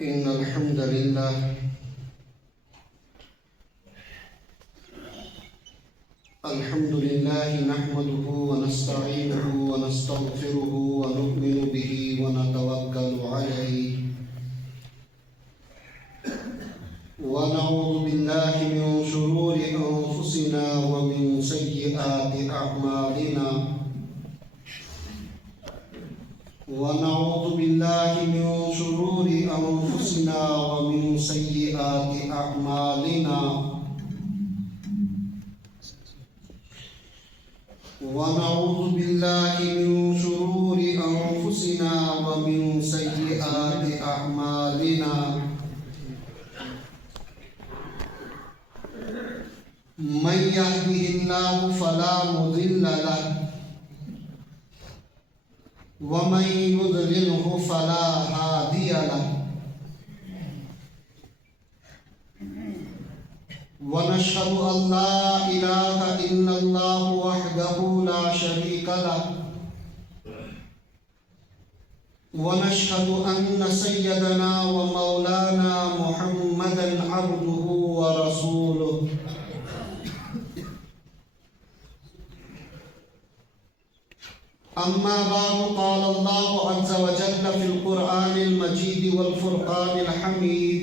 إن الحمد لله نحمده ونستعينه ونستغفره ونؤمن به ونتوكل عليه ونعوذ بالله من شرور أنفسنا ومن سيئات أعمالنا ونعوذ بالله من شرور أنفسنا ومن سيئات أعمالنا ونعوذ بالله من شرور أنفسنا ومن سيئات أعمالنا من يهده الله فلا مضل له ومن يضلله فلا هادي له ونشهد أن لا إله إلا الله وحده لا شريك له ونشهد أن سيدنا ومولانا محمدا عبده ورسوله أما بعد قال الله عز وجل في القرآن المجيد والفرقان الحميد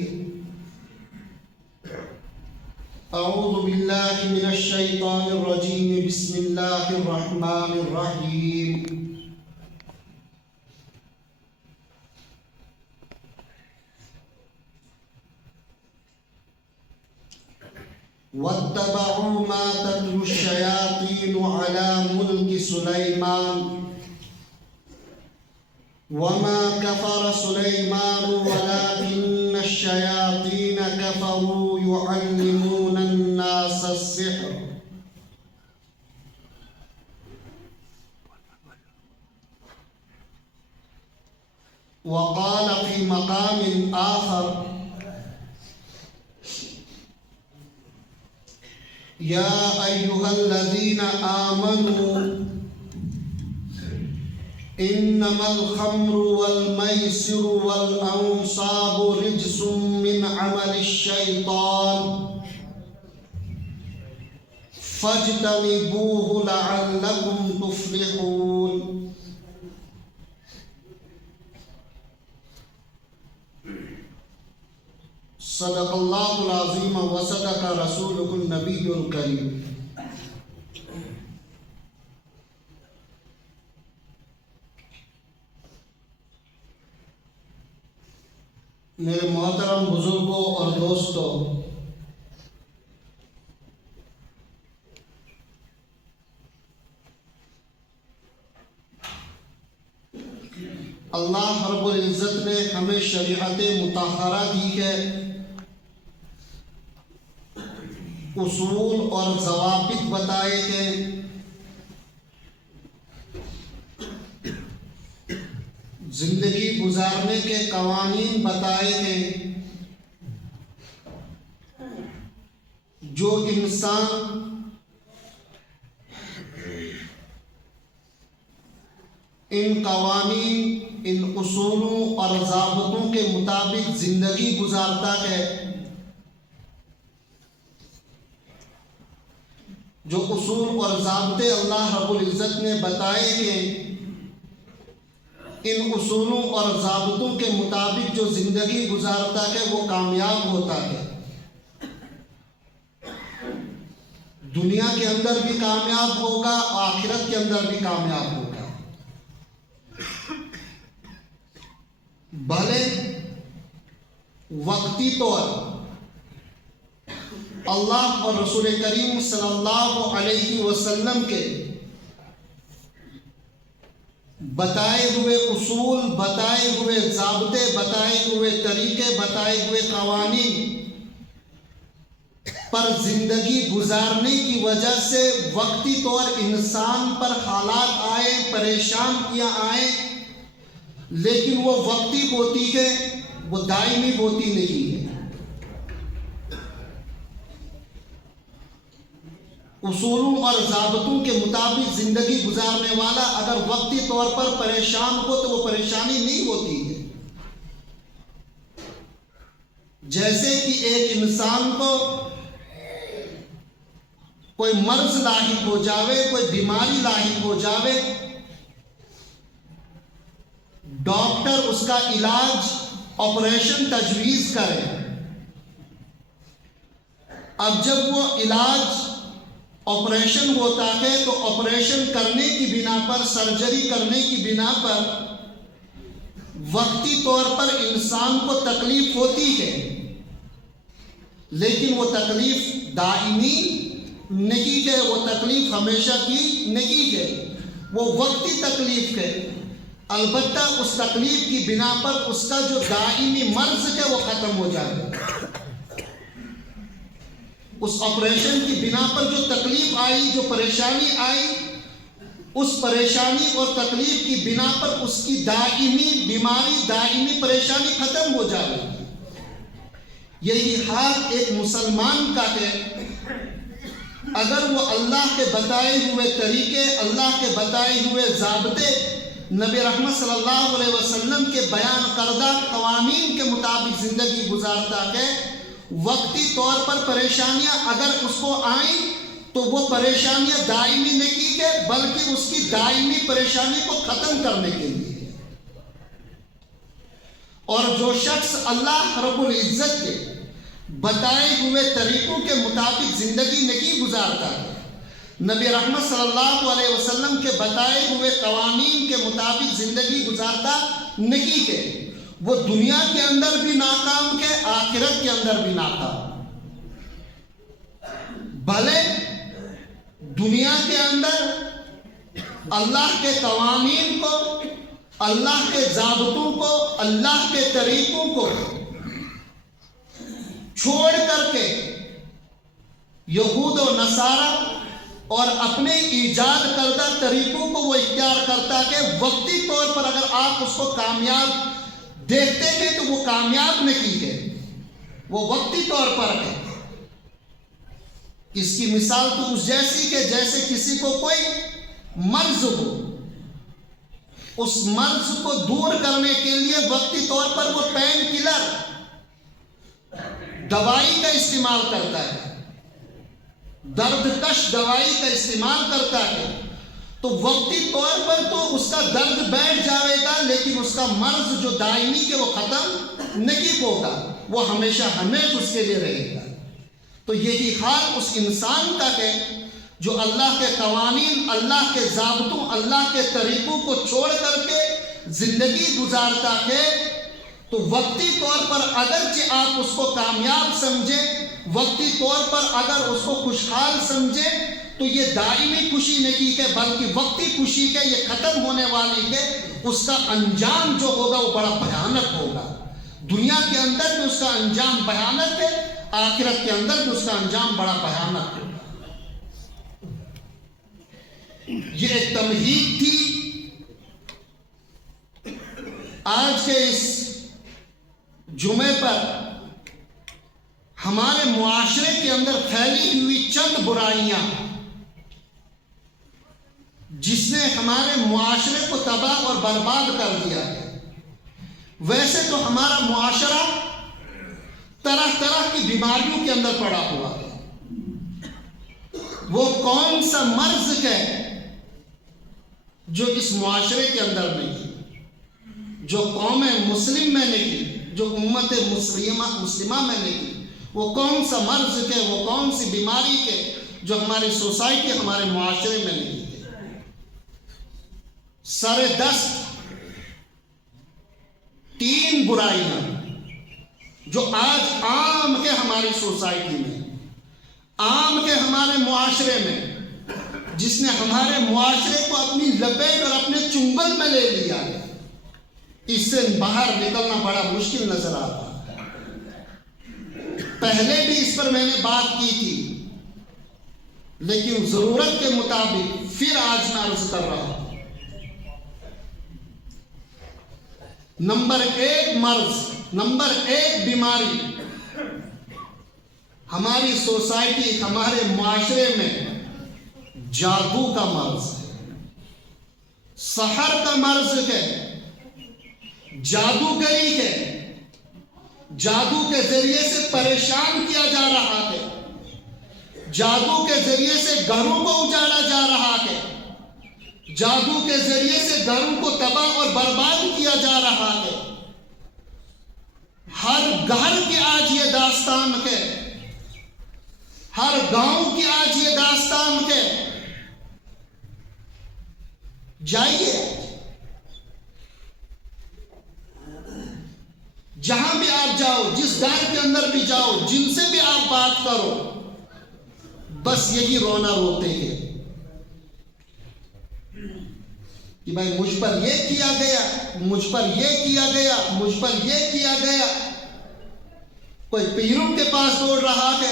أعوذ بالله من الشيطان الرجيم بسم الله الرحمن الرحيم واتبعوا ما تتلو الشياطين على ملك سليمان وما كفر سليمان ولكن الشياطين كفروا يعلمون الناس السحر وقال في مقام آخر يا أيها الذين آمنوا إنما الخمر والميسر والأنصاب رجس من عمل الشيطان فاجتنبوه لعلكم تفلحون صدق اللہ العظیم وصدق رسولہ النبی الکریم۔ میرے محترم بزرگوں اور دوستوں، اللہ رب العزت نے ہمیں شریعت مطہرہ دی ہے، اصول اور ضوابط بتائے ہیں، زندگی گزارنے کے قوانین بتائے ہیں، جو انسان ان قوانین، ان اصولوں اور ضابطوں کے مطابق زندگی گزارتا ہے، جو اصول اور ضابطے اللہ رب العزت نے بتائے ہیں، ان اصولوں اور ضابطوں کے مطابق جو زندگی گزارتا ہے وہ کامیاب ہوتا ہے، دنیا کے اندر بھی کامیاب ہوگا، آخرت کے اندر بھی کامیاب ہوگا۔ بھلے وقتی طور اللہ اور رسول کریم صلی اللہ علیہ وسلم کے بتائے ہوئے اصول، بتائے ہوئے ضابطے، بتائے ہوئے طریقے، بتائے ہوئے قوانین پر زندگی گزارنے کی وجہ سے وقتی طور انسان پر حالات آئے، پریشانیاں آئیں، لیکن وہ وقتی ہوتی ہے، وہ دائمی ہوتی نہیں ہے۔ اصولوں اور ضابطوں کے مطابق زندگی گزارنے والا اگر وقتی طور پر پریشان ہو تو وہ پریشانی نہیں ہوتی ہے، جیسے کہ ایک انسان کو کوئی مرض لاحق ہو جاوے، کوئی بیماری لاحق ہو جاوے، ڈاکٹر اس کا علاج آپریشن تجویز کرے، اب جب وہ علاج آپریشن ہوتا ہے تو آپریشن کرنے کی بنا پر، سرجری کرنے کی بنا پر وقتی طور پر انسان کو تکلیف ہوتی ہے، لیکن وہ تکلیف دائمی نہیں ہے، وہ تکلیف ہمیشہ کی نہیں ہے، وہ وقتی تکلیف ہے۔ البتہ اس تکلیف کی بنا پر اس کا جو دائمی مرض ہے وہ ختم ہو جائے گا۔ اس آپریشن کی بنا پر جو تکلیف آئی، جو پریشانی آئی، اس پریشانی اور تکلیف کی بنا پر اس کی دائمی بیماری، دائمی پریشانی ختم ہو جائے گی۔ یہی حال ایک مسلمان کا ہے، اگر وہ اللہ کے بتائے ہوئے طریقے، اللہ کے بتائے ہوئے ضابطے، نبی رحمت صلی اللہ علیہ وسلم کے بیان کردہ قوانین کے مطابق زندگی گزارتا ہے، وقتی طور پر پریشانیاں اگر اس کو آئیں تو وہ پریشانیاں دائمی نہیں ہے، بلکہ اس کی دائمی پریشانی کو ختم کرنے کے لیے۔ اور جو شخص اللہ رب العزت کے بتائے ہوئے طریقوں کے مطابق زندگی نہیں گزارتا ہے، نبی رحمت صلی اللہ علیہ وسلم کے بتائے ہوئے قوانین کے مطابق زندگی گزارتا نہیں ہے، وہ دنیا کے اندر بھی ناکام ہے، آخرت کے اندر بھی ناکام۔ بھلے دنیا کے اندر اللہ کے قوانین کو، اللہ کے ضابطوں کو، اللہ کے طریقوں کو چھوڑ کر کے یہود و نصارہ اور اپنے ایجاد کردہ طریقوں کو وہ اختیار کرتا کہ وقتی طور پر اگر آپ اس کو کامیاب دیکھتے ہیں تو وہ کامیاب نہیں ہے، وہ وقتی طور پر ہے۔ اس کی مثال تو اس جیسی کہ جیسے کسی کو کوئی مرض ہو، اس مرض کو دور کرنے کے لیے وقتی طور پر وہ پین کلر، دوائی کا استعمال کرتا ہے، درد کش دوائی کا استعمال کرتا ہے، تو وقتی طور پر تو اس کا درد بیٹھ جائے گا، لیکن اس کا مرض جو دائمی ہے وہ ختم نہیں ہوگا، وہ ہمیشہ ہمیشہ اس کے لیے رہے گا۔ تو یہی حال اس انسان کا ہے جو اللہ کے قوانین، اللہ کے ضابطوں، اللہ کے طریقوں کو چھوڑ کر کے زندگی گزارتا ہے، تو وقتی طور پر اگرچہ آپ اس کو کامیاب سمجھیں، وقتی طور پر اگر اس کو خوشحال سمجھیں، تو یہ دائمی خوشی نہیں ہے بلکہ وقتی خوشی ہے، یہ ختم ہونے والی ہے، اس کا انجام جو ہوگا وہ بڑا بھیانک ہوگا۔ دنیا کے اندر بھی اس کا انجام بھیانک ہے، آخرت کے اندر بھی اس کا انجام بڑا بھیانک ہے۔ یہ ایک تمہید تھی آج کے اس جمعے پر ہمارے معاشرے کے اندر پھیلی ہوئی چند برائیاں جس نے ہمارے معاشرے کو تباہ اور برباد کر دیا ہے۔ ویسے تو ہمارا معاشرہ طرح طرح کی بیماریوں کے اندر پڑا ہوا ہے، وہ کون سا مرض ہے جو اس معاشرے کے اندر نہیں، جو قوم مسلم میں نہیں، جو امت مسلمہ میں نہیں، وہ کون سا مرض ہے، وہ کون سی بیماری ہے جو ہماری سوسائٹی، ہمارے معاشرے میں نہیں ہے۔ سر دست تین برائیاں جو آج عام ہے ہماری سوسائٹی میں، عام ہے ہمارے معاشرے میں، جس نے ہمارے معاشرے کو اپنی لپیٹ اور اپنے چنگل میں لے لیا ہے، اس سے باہر نکلنا بڑا مشکل نظر آتا ہے۔ پہلے بھی اس پر میں نے بات کی تھی، لیکن ضرورت کے مطابق پھر آج میں عرض کر رہا ہوں۔ نمبر ایک مرض، نمبر ایک بیماری ہماری سوسائٹی، ہمارے معاشرے میں جادو کا مرض ہے، سحر کا مرض ہے، جادوگری ہے، جادو کے ذریعے سے پریشان کیا جا رہا ہے، جادو کے ذریعے سے گھروں کو اجاڑا جا رہا ہے، جادو کے ذریعے سے گھروں کو تباہ اور برباد کیا جا رہا ہے۔ ہر گھر کی آج یہ داستان ہے، ہر گاؤں کی آج یہ داستان ہے۔ جائیے جہاں بھی آپ جاؤ، جس گھر کے اندر بھی جاؤ، جن سے بھی آپ بات کرو، بس یہی رونا روتے ہیں کہ بھائی مجھ پر یہ کیا گیا، مجھ پر یہ کیا گیا، مجھ پر یہ کیا گیا۔ کوئی پیروں کے پاس دوڑ رہا ہے،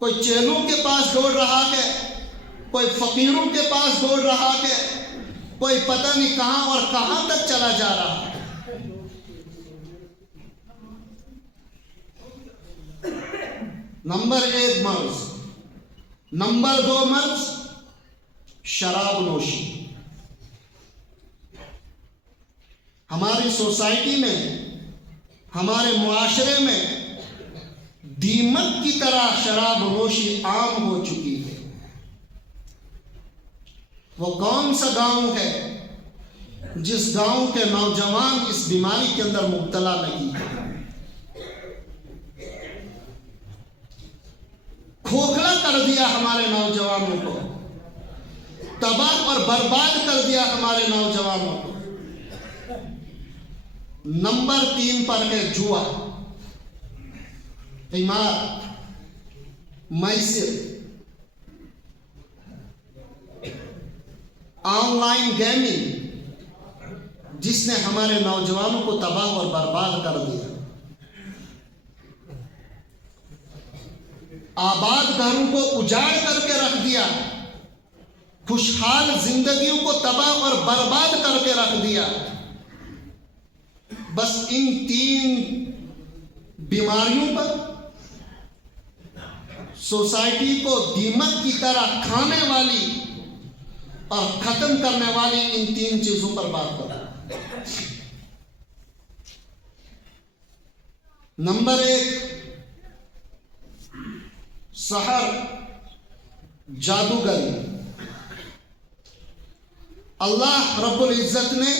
کوئی چیلوں کے پاس دوڑ رہا ہے، کوئی فقیروں کے پاس دوڑ رہا ہے، کوئی پتہ نہیں کہاں اور کہاں تک چلا جا رہا ہے۔ نمبر 1 مرض، نمبر 2 مرض شراب نوشی۔ ہماری سوسائٹی میں، ہمارے معاشرے میں دیمک کی طرح شراب نوشی عام ہو چکی ہے۔ وہ کون سا گاؤں ہے جس گاؤں کے نوجوان اس بیماری کے اندر مبتلا نہیں ہے؟ کھوکھلا کر دیا ہمارے نوجوانوں کو، تباہ اور برباد کر دیا ہمارے نوجوانوں کو۔ نمبر 3 پر ہے جوا، قمار، میسر، آن لائن گیمنگ، جس نے ہمارے نوجوانوں کو تباہ اور برباد کر دیا۔ آباد گھروں کو اجاڑ کر کے رکھ دیا، خوشحال زندگیوں کو تباہ اور برباد کر کے رکھ دیا۔ بس ان 3 بیماریوں پر سوسائٹی کو دیمک کی طرح کھانے والی اور ختم کرنے والی ان 3 چیزوں پر بات کرو۔ نمبر 1 سحر، جادوگری۔ اللہ رب العزت نے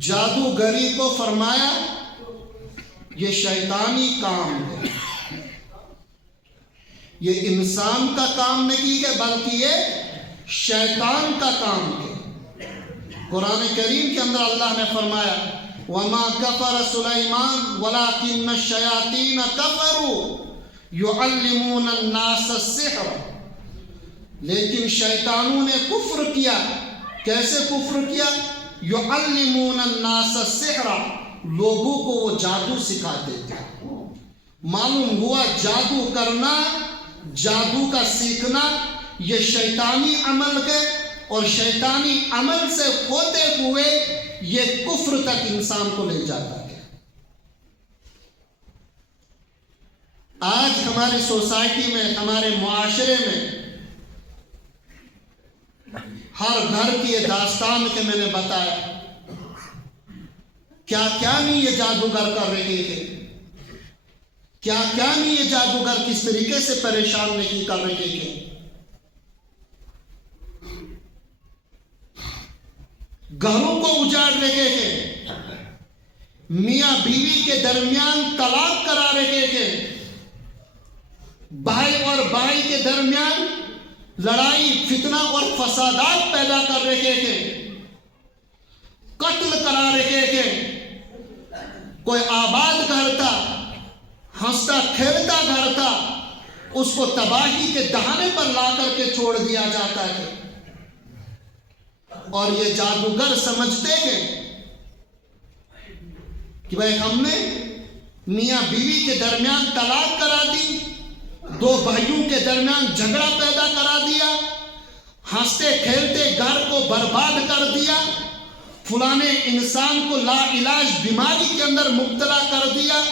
جادوگری کو فرمایا یہ شیطانی کام ہے، یہ انسان کا کام نہیں ہے بلکہ یہ شیطان کا کام ہے۔ قرآن کریم کے اندر اللہ نے فرمایا وَمَا كَفَرَ سُلَيْمَانُ وَلَكِنَّ الشَّيَاطِينَ كَفَرُوا يُعَلِّمُونَ النَّاسَ السِّحْرَ، لیکن شیطانوں نے کفر کیا۔ کیسے کفر کیا؟ يُعَلِّمُونَ النَّاسَ السِّحْرَ، لوگوں کو وہ جادو سکھاتے تھے۔ معلوم ہوا جادو کرنا، جادو کا سیکھنا یہ شیطانی عمل ہے، اور شیطانی عمل سے ہوتے ہوئے یہ کفر تک انسان کو لے جاتا ہے۔ آج ہماری سوسائٹی میں، ہمارے معاشرے میں ہر گھر کی یہ داستان کہ میں نے بتایا، کیا کیا نہیں یہ جادوگر کر رہے ہیں، کیا کیا نہیں یہ جادوگر کس طریقے سے پریشان نہیں کر رہے ہیں۔ گھروں کو اجاڑ رہے ہیں، میاں بیوی کے درمیان طلاق کرا رہے ہیں، بھائی اور بھائی کے درمیان لڑائی، فتنہ اور فسادات پیدا کر رہے ہیں، قتل کرا رہے ہیں۔ کوئی آباد گھر تھا، ہنستا کھیلتا گھر تھا، اس کو تباہی کے دہانے پر لا کر کے چھوڑ دیا جاتا ہے۔ اور یہ جادوگر سمجھتے ہیں کہ بھائی ہم نے میاں بیوی کے درمیان طلاق کرا دی، 2 بھائیوں کے درمیان جھگڑا پیدا کرا دیا، ہنستے کھیلتے گھر کو برباد کر دیا، فلانے انسان کو لا علاج بیماری کے اندر مبتلا کر دیا،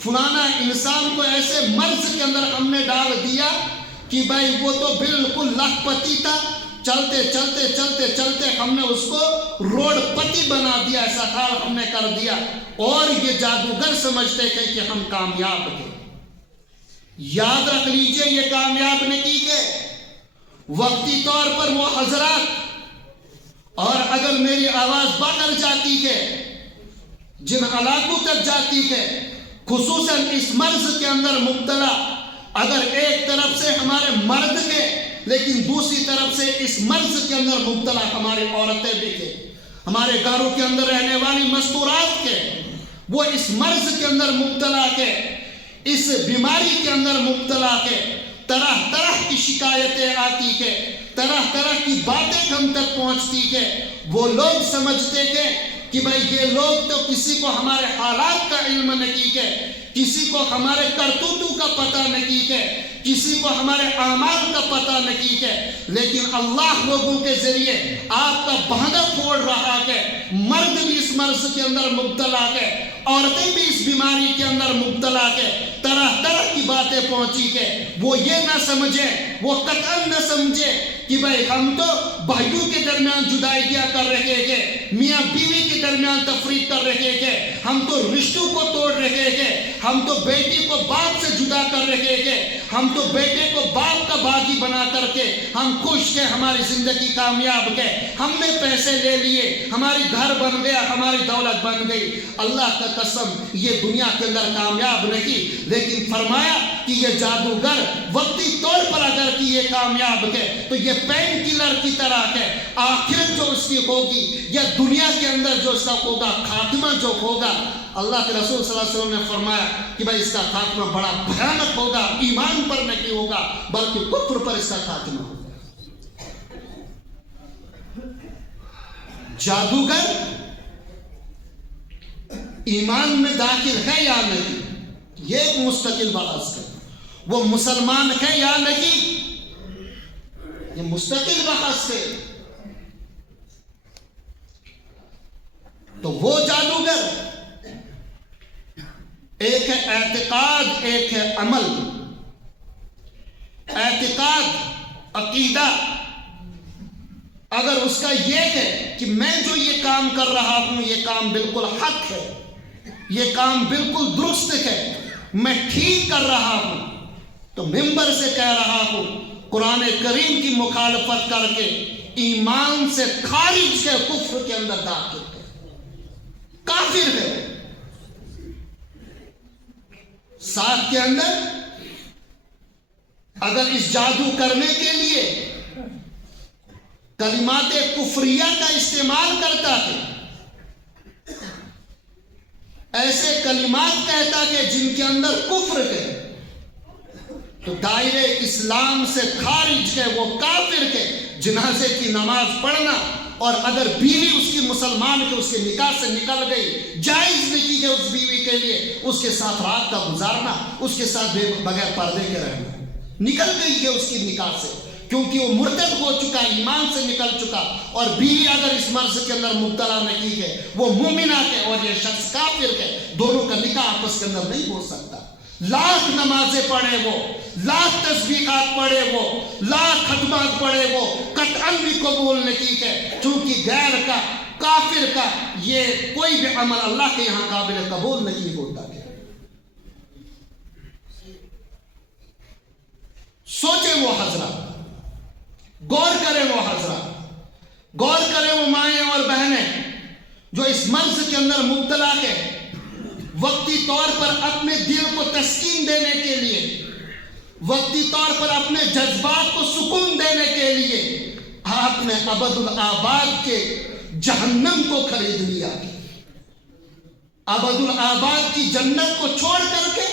فلانا انسان کو ایسے مرض کے اندر ہم نے ڈال دیا کہ بھائی وہ تو بالکل لاکھپتی تھا، چلتے چلتے چلتے چلتے ہم نے اس کو روڈ پتی بنا دیا، ایسا حال ہم نے کر دیا، اور یہ جادوگر سمجھتے تھے کہ ہم کامیاب تھے۔ یاد رکھ لیجئے یہ کامیاب نہیں تھے، وقتی طور پر وہ حضرات، اور اگر میری آواز بڑھ جاتی ہے جن علاقوں تک جاتی ہے، خصوصاً اس مرض کے اندر مبتلا، اگر ایک طرف سے ہمارے مرد کے لیکن دوسری طرف سے اس مرض کے اندر مبتلا ہماری عورتیں بھی تھے، ہمارے گھروں کے اندر رہنے والی مستورات کے، وہ اس مرض کے اندر مبتلا کے، اس بیماری کے اندر مبتلا کے، طرح طرح کی شکایتیں آتی کے، طرح طرح کی باتیں ہم تک پہنچتی کے، وہ لوگ سمجھتے کہ بھائی یہ لوگ تو کسی کو ہمارے حالات کا علم نہیں ہے، کسی کو ہمارے کرتوتوں کا پتہ نہیں ہے، کسی کو ہمارے اعمال کا پتہ نہیں ہے، لیکن اللہ لوگوں کے ذریعے آپ کا بہانہ پھوڑ رہا ہے۔ مرد بھی اس مرض کے اندر مبتلا ہے، عورتیں بھی اس بیماری کے اندر مبتلا ہے، طرح طرح کی باتیں پہنچی ہے۔ وہ یہ نہ سمجھے، وہ قطعاً نہ سمجھے کہ بھائی ہم تو بھائیوں کے درمیان جدائیاں کر رہے ہیں، میاں بیوی کے درمیان تفریق کر رہے ہیں، ہم تو رشتوں کو توڑ رہے ہیں، ہم تو بیٹی کو باپ سے جدا کر رہے ہیں، ہم تو بیٹے کو باپ کا باغی بنا کر کے ہم خوش ہیں، ہماری زندگی کامیاب ہے، ہم نے پیسے لے لیے، ہماری گھر بن گیا، ہماری دولت بن گئی۔ اللہ کا قسم یہ دنیا کے اندر کامیاب نہیں، لیکن فرمایا کہ یہ جادوگر وقتی طور پر اگر کہ یہ کامیاب ہے تو یہ پین کلر کی طرح ہے، آخرت جو اس کی ہوگی یا دنیا کے اندر جو اس کا ہوگا خاتمہ جو ہوگا، اللہ کے رسول صلی اللہ علیہ وسلم نے فرمایا کہ بھائی اس کا خاتمہ بڑا بھیانک ہوگا، ایمان پر نہیں ہوگا بلکہ کفر پر اس کا خاتمہ ہوگا۔ جادوگر ایمان میں داخل ہے یا نہیں، یہ ایک مستقل بحث ہے، وہ مسلمان ہے یا نہیں، یہ مستقل بحث ہے۔ تو وہ جادوگر، ایک ہے اعتقاد، ایک ہے عمل۔ اعتقاد، عقیدہ، اگر اس کا یہ ہے کہ میں جو یہ کام کر رہا ہوں یہ کام بالکل حق ہے، یہ کام بالکل درست ہے، میں ٹھیک کر رہا ہوں، تو ممبر سے کہہ رہا ہوں، قرآن کریم کی مخالفت کر کے ایمان سے خارج ہے، کفر کے اندر داخل ہے، کافر ہے۔ ساتھ کے اندر اگر اس جادو کرنے کے لیے کلمات کفریہ کا استعمال کرتا ہے، ایسے کلمات کہتا کہ جن کے اندر کفر ہے، تو دائرے اسلام سے خارج ہے، وہ کافر ہے۔ جنازے کی نماز پڑھنا، اور اگر بیوی اس کی مسلمان کے اس کے نکاح سے نکل گئی، جائز نہیں ہے اس بیوی کے لیے اس کے ساتھ رات کا گزارنا، اس کے ساتھ بغیر پردے کے رہنا، نکل گئی ہے اس کی نکاح سے، کیونکہ وہ مرتد ہو چکا، ایمان سے نکل چکا۔ اور بیوی اگر اس مرض کے اندر مبتلا نہیں ہے، وہ مومنہ ہے اور یہ شخص کافر ہے، دونوں کا نکاح آپس کے اندر نہیں ہو سکتا۔ لاکھ نمازیں پڑھے وہ، لاکھ تسبیحات پڑھے وہ، لاکھ ختمات پڑھے وہ، قطعاً بھی قبول نہیں ہے، چونکہ غیر کا، کافر کا یہ کوئی بھی عمل اللہ کے یہاں قابل قبول نہیں ہوتا ہے۔ سوچے وہ حضرات، غور کرے وہ حضرات، غور کرے وہ مائیں اور بہنیں جو اس مرض کے اندر مبتلا ہے، وقتی طور پر اپنے دل کو تسکین دینے کے لیے، وقتی طور پر اپنے جذبات کو سکون دینے کے لیے آپ نے ابد الآباد کے جہنم کو خرید لیا۔ ابد الآباد کی جنت کو چھوڑ کر کے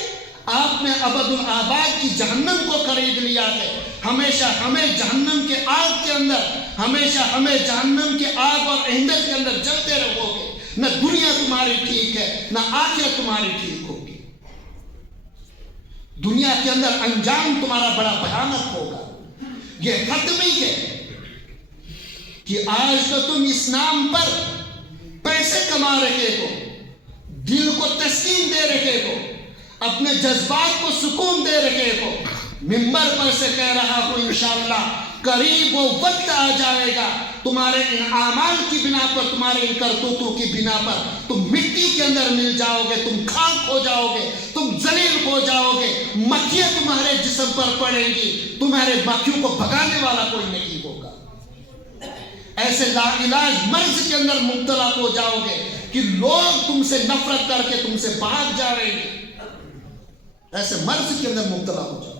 آپ نے ابد الآباد کی جہنم کو خرید لیا ہے۔ ہمیشہ ہمیں جہنم کے آگ کے اندر، ہمیشہ ہمیں جہنم کے آگ اور ایندھن کے اندر جلتے رہو گے، نہ دنیا تمہاری ٹھیک ہے نہ آخرت تمہاری ٹھیک ہوگی۔ دنیا کے اندر انجام تمہارا بڑا بھیانک ہوگا۔ یہ حتمی ہے کہ آج تو تم اس نام پر پیسے کما رہے ہو، دل کو تسکین دے رہے ہو، اپنے جذبات کو سکون دے رہے ہو، ممبر پر سے کہہ رہا ہوں انشاءاللہ قریب وہ وقت آ جائے گا تمہارے ان اعمال کی بنا پر، تمہارے ان کرتوتوں کی بنا پر تم مٹی کے اندر مل جاؤ گے، تم خاک ہو جاؤ گے، تم ذلیل ہو جاؤ گے، مکھیاں تمہارے جسم پر پڑیں گی، تمہارے مکھیوں کو بھگانے والا کوئی نہیں ہوگا۔ ایسے لا علاج مرض کے اندر مبتلا ہو جاؤ گے کہ لوگ تم سے نفرت کر کے تم سے بھاگ جائیں گے، ایسے مرض کے اندر مبتلا ہو جاؤ گے۔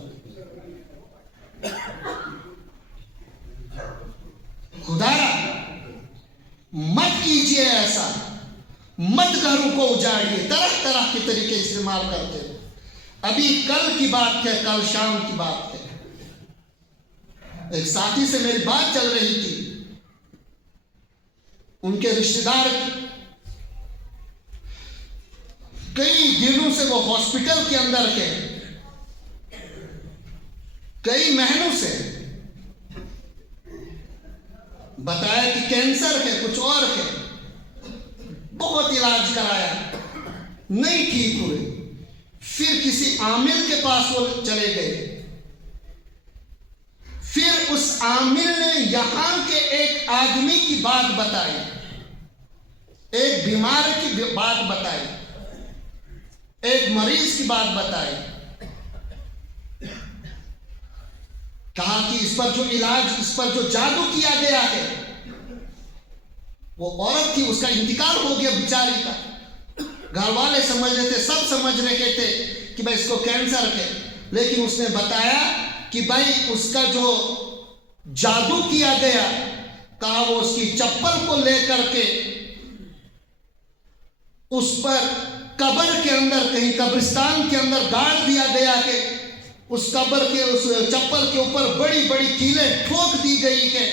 خدایا مت کیجئے ایسا، مت گھروں کو اجاڑیے، طرح طرح کے طریقے استعمال کرتے ہیں۔ ابھی کل کی بات ہے، کل شام کی بات ہے، ایک ساتھی سے میری بات چل رہی تھی، ان کے رشتہ دار کئی دنوں سے وہ ہاسپٹل کے اندر تھے، کئی مہینوں سے، بتایا کہ کینسر ہے، کچھ اور ہے، بہت علاج کرایا، نہیں ٹھیک ہوئے، پھر کسی عامل کے پاس وہ چلے گئے، پھر اس عامل نے یہاں کے ایک آدمی کی بات بتائی، ایک بیمار کی بات بتائی، ایک مریض کی بات بتائی، کہا کہ اس پر جو علاج، اس پر جو جادو کیا گیا ہے، وہ عورت تھی، اس کا انتقال ہو گیا بیچاری کا، گھر والے سمجھ رہے تھے، سب سمجھ رہے تھے کہ بھائی اس کو کینسر ہے، لیکن اس نے بتایا کہ بھائی اس کا جو جادو کیا گیا، کہا وہ اس کی چپل کو لے کر کے اس پر قبر کے اندر، کہیں قبرستان کے اندر گاڑ دیا گیا ہے، اس قبر کے، اس چپل کے اوپر بڑی بڑی کیلیں ٹھوک دی گئی ہے،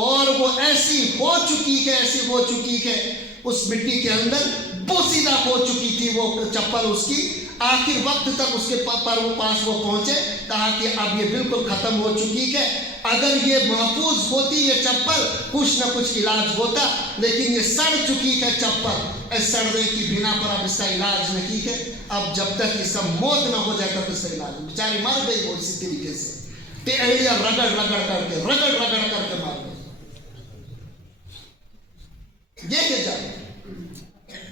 اور وہ ایسی ہو چکی ہے، ایسی ہو چکی ہے، اس مٹی کے اندر بوسیدہ ہو چکی تھی وہ چپل اس کی، آخر وقت تک اس کے پاس وہ پہنچے، کہا کہ اب یہ بالکل ختم ہو چکی ہے، اگر یہ محفوظ ہوتی یہ چپل کچھ نہ کچھ علاج ہوتا، لیکن یہ سڑ چکی ہے چپل، اس سڑنے کی بنا پر اب اس کا علاج نہیں ہے، اب جب تک اس کا موت نہ ہو جائے تب اس کا علاج، بیچاری مر گئی وہ اسی طریقے سے، ایڑیاں رگڑ رگڑ کر کے مر گئی۔ یہ کہ جائے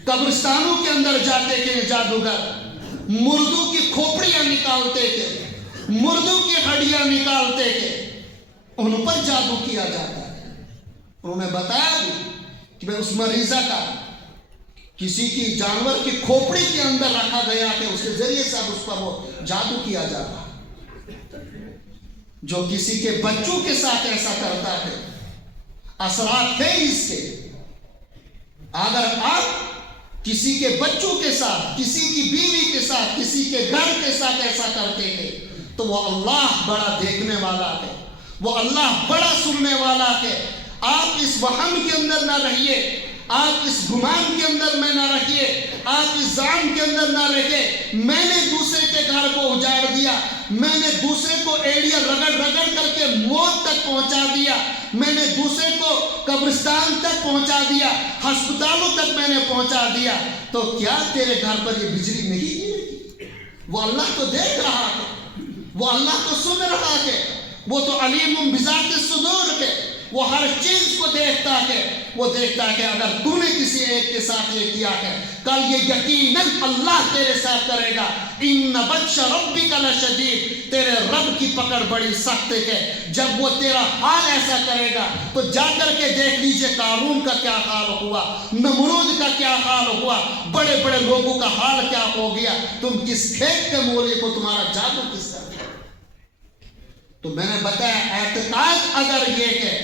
قبرستانوں کے اندر جاتے کہ جادوگر مردوں کی کھوپڑیاں نکالتے تھے، مردوں کی ہڈیاں نکالتے تھے، ان پر جادو کیا جاتا ہے۔ انہوں نے بتایا بھی کہ بھئی اس مریضہ کا کسی کی جانور کی کھوپڑی کے اندر رکھا گیا کہ اس کے ذریعے سے اب اس پر وہ جادو کیا جاتا ہے۔ جو کسی کے بچوں کے ساتھ ایسا کرتا ہے، اثرات ہیں اس کے۔ اگر آپ کسی کے بچوں کے ساتھ، کسی کی بیوی کے ساتھ، کسی کے گھر کے ساتھ ایسا کرتے ہیں تو وہ اللہ بڑا دیکھنے والا ہے، وہ اللہ بڑا سننے والا ہے۔ آپ اس وہم کے اندر نہ رہیے، آپ اس گمان کے اندر میں نہ رہیے، آپ اس ظان کے اندر نہ رہیے میں نے دوسرے کے گھر کو اجاڑ دیا، میں نے دوسرے کو ایڑیاں رگڑ رگڑ کر کے موت تک پہنچا دیا، میں نے دوسرے کو قبرستان تک پہنچا دیا، ہسپتالوں تک میں نے پہنچا دیا، تو کیا تیرے گھر پر یہ بجلی نہیں گرے گی؟ وہ اللہ تو دیکھ رہا ہے، وہ اللہ تو سن رہا ہے، وہ تو علیم بذات الصدور ہے، وہ ہر چیز کو دیکھتا ہے، وہ دیکھتا ہے کہ اگر تو نے کسی ایک کے ساتھ یہ کیا ہے، کل یہ یقیناً اللہ تیرے ساتھ کرے گا۔ ان بطش ربک لشدید، تیرے رب کی پکڑ بڑی سخت ہے، جب وہ تیرا حال ایسا کرے گا تو جا کر کے دیکھ لیجئے قارون کا کیا حال ہوا، نمرود کا کیا حال ہوا، بڑے بڑے لوگوں کا حال کیا ہو گیا، تم کس کھیت کے مولی کو تمہارا جادو کس کا؟ تو میں نے بتایا اعتقاد اگر یہ ہے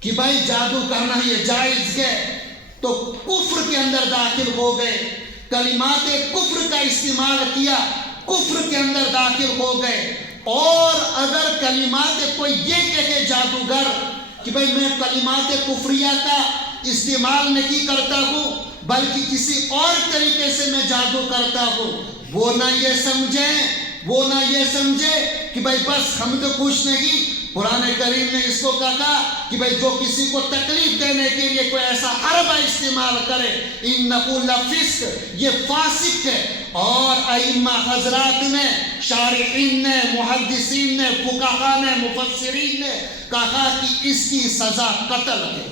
کہ بھائی جادو کرنا یہ جائز ہے تو کفر کے اندر داخل ہو گئے، کلمات کفر کا استعمال کیا، کفر کے اندر داخل ہو گئے۔ اور اگر کلمات کوئی یہ کہے جادوگر کہ بھئی میں کلمات کفریہ کا استعمال نہیں کرتا ہوں بلکہ کسی اور طریقے سے میں جادو کرتا ہوں، وہ نہ یہ سمجھے کہ بھئی بس ہم تو کچھ نہیں، قرآن کریم نے اس کو کہا کہ بھئی جو کسی کو تکلیف دینے کے لیے کوئی ایسا حربہ استعمال کرے انَّهُ لَفِسْقٌ، یہ فاسق ہے. اور ائمہ حضرات نے، شارحین نے، محدثین نے، فقہاء نے، مفسرین نے کہا کہ اس کی سزا قتل ہے.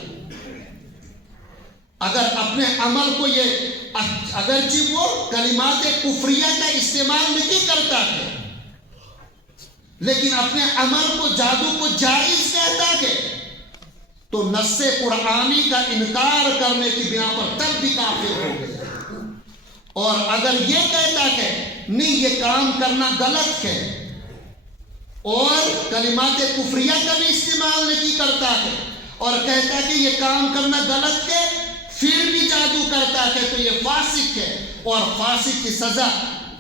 اگر اپنے عمل کو یہ، اگرچہ وہ کلمات کفریہ کا استعمال نہیں کرتا ہے لیکن اپنے عمل کو، جادو کو جائز کہتا ہے تو نص قرآنی کا انکار کرنے کی بنا پر تب بھی کافر ہو گیا. اور اگر یہ کہتا ہے نہیں یہ کام کرنا غلط ہے اور کلمات کفریہ کا بھی استعمال نہیں کرتا ہے اور کہتا ہے کہ یہ کام کرنا غلط ہے پھر بھی جادو کرتا ہے تو یہ فاسق ہے. اور فاسق کی سزا،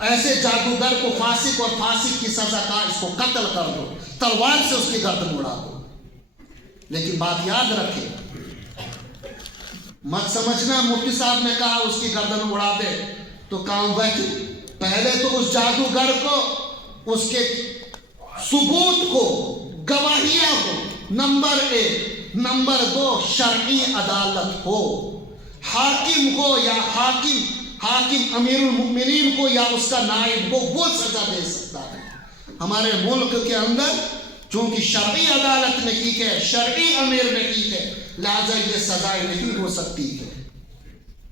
ایسے جادوگر کو فاسق اور فاسق کی سزا کا اس کو قتل کر دو، تلوار سے اس کی گردن اڑا دو. لیکن بات یاد رکھے، مت سمجھنا مفتی صاحب نے کہا اس کی گردن اڑا دے تو کام بہت. پہلے تو اس جادوگر کو، اس کے ثبوت کو، گواہیاں ہو، نمبر 1. نمبر 2، شرعی عدالت ہو، حاکم ہو یا حاکم امیر المؤمنین کو یا اس کا نائب کو، وہ سزا دے سکتا ہے. ہمارے ملک کے اندر چونکہ شرعی عدالت نے کی ہے، شرعی امیر نے کی ہے، لہذا یہ سزائیں نہیں ہو سکتی ہے.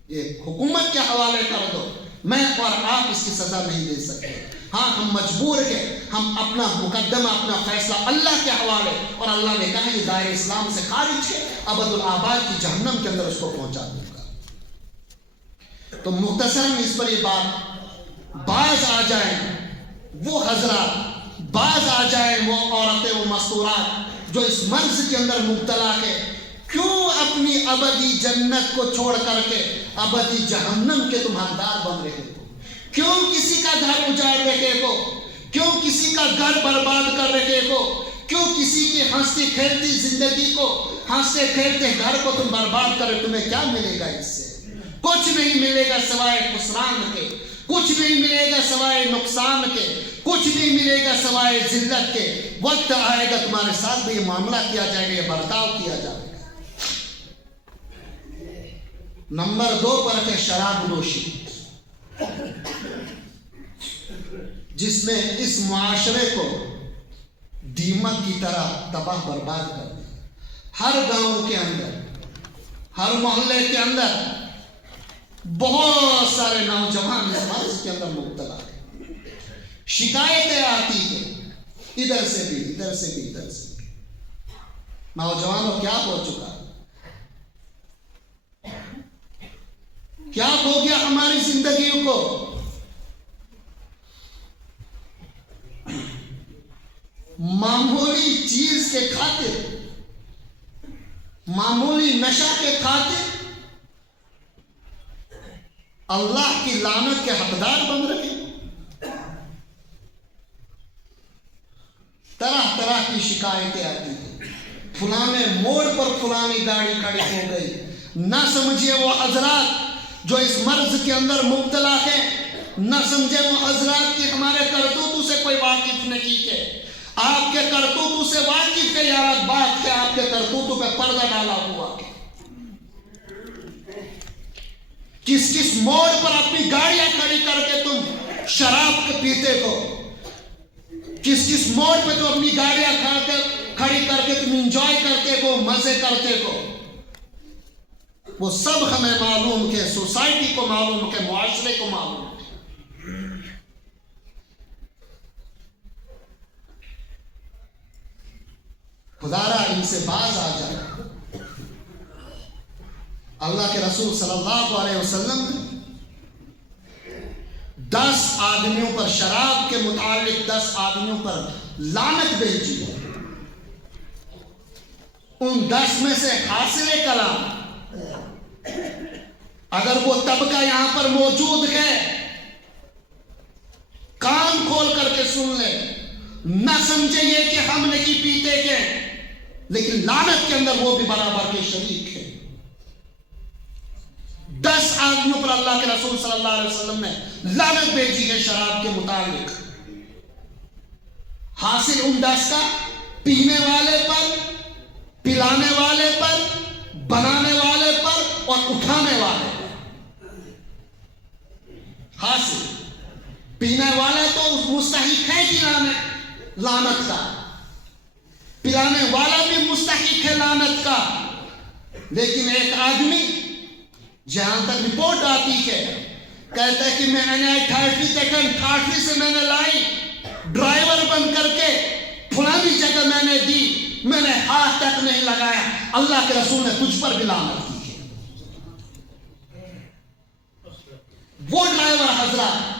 یہ حکومت کے حوالے کر دو، میں اور آپ اس کی سزا نہیں دے سکتے. ہاں ہم مجبور ہیں، ہم اپنا مقدمہ، اپنا فیصلہ اللہ کے حوالے، اور اللہ نے کہا یہ دائرہ اسلام سے خارج ہے، ابد الآباد کی جہنم کے اندر اس کو پہنچا دوں گا. تو مختصراً اس پر یہ بات، باز آ جائیں وہ حضرات، باز آ جائیں وہ عورتیں، وہ مستورات جو اس مرض کے اندر مبتلا ہے، کیوں اپنی ابدی جنت کو چھوڑ کر کے ابدی جہنم کے تم حقدار بن رہے ہو؟ کیوں کسی کا گھر اجاڑ رہے ہو؟ کیوں کسی کا گھر برباد کر رہے ہو؟ کیوں کسی کی ہنستی کھیلتی زندگی کو، ہنستے کھیلتے گھر کو تم برباد کرے؟ تمہیں کیا ملے گا اس سے؟ کچھ نہیں ملے گا سوائے خسران کے، کچھ نہیں ملے گا سوائے نقصان کے، کچھ نہیں ملے گا سوائے ذلت کے. وقت آئے گا تمہارے ساتھ بھی یہ معاملہ کیا جائے گا، یہ برتاؤ کیا جائے گا. نمبر 2 پر ہے شراب نوشی، جس نے اس معاشرے کو دیمک کی طرح تباہ برباد کر دیا. ہر گاؤں کے اندر، ہر محلے کے اندر بہت سارے نوجوان اس مرض کے اندر مبتلا ہیں. شکایتیں آتی ہیں ادھر سے بھی، ادھر سے بھی، ادھر سے بھی. نوجوانوں کیا ہو چکا، کیا ہو گیا ہماری زندگیوں کو؟ معمولی چیز کے خاطر، معمولی نشہ کے خاطر اللہ کی لعنت کے حقدار بن رہے ہیں. طرح طرح کی شکایتیں آتی ہیں. فلانے موڑ پر فلانی گاڑی کھڑی ہو گئی. نہ سمجھے وہ حضرات جو اس مرض کے اندر مبتلا ہے، نہ سمجھے وہ حضرات کہ ہمارے کرتوتوں سے کوئی واقف نہیں ہے. آپ کے کرتوتوں سے واقف ہے یا بات ہے آپ کے کرتوتوں پہ پردہ ڈالا ہوا ہے. کس کس موڑ پر اپنی گاڑیاں کھڑی کر کے تم شراب پیتے ہو، کس کس موڑ پہ تم اپنی گاڑیاں کھڑی کر کے تم انجوائے کرتے ہو، مزے کرتے ہو. وہ سب ہمیں معلوم کہ سوسائٹی کو معلوم کہ معاشرے کو معلوم ہے. خدارا ان سے باز آ جائے. اللہ کے رسول صلی اللہ علیہ وسلم نے 10 آدمیوں پر، شراب کے متعلق 10 آدمیوں پر لعنت بھیجی ہے. ان 10 میں سے حاصل کلام، اگر وہ طبقہ یہاں پر موجود ہے کان کھول کر کے سن لے. نہ سمجھے یہ کہ ہم نہیں پیتے کہ، لیکن لعنت کے اندر وہ بھی برابر کے شریک ہے. 10 آدمیوں پر اللہ کے رسول صلی اللہ علیہ وسلم نے لعنت بھیجی ہے شراب کے متعلق. حاصل ان 10 کا پینے والے پر، پلانے والے پر، بنانے والے پر اور اٹھانے والے پر۔ حاصل پینے والا تو مستحق ہے کہ لعنت کا، پلانے والا بھی مستحق ہے لعنت کا، لیکن ایک آدمی جہاں تک رپورٹ آتی ہے کہتا ہے کہ میں نے 88 سے میں نے لائی، ڈرائیور بن کر کے فلانی جگہ میں نے دی، میں نے ہاتھ تک نہیں لگایا، اللہ کے رسول نے تجھ پر بھی لعنت کی ہے۔ وہ ڈرائیور حضرات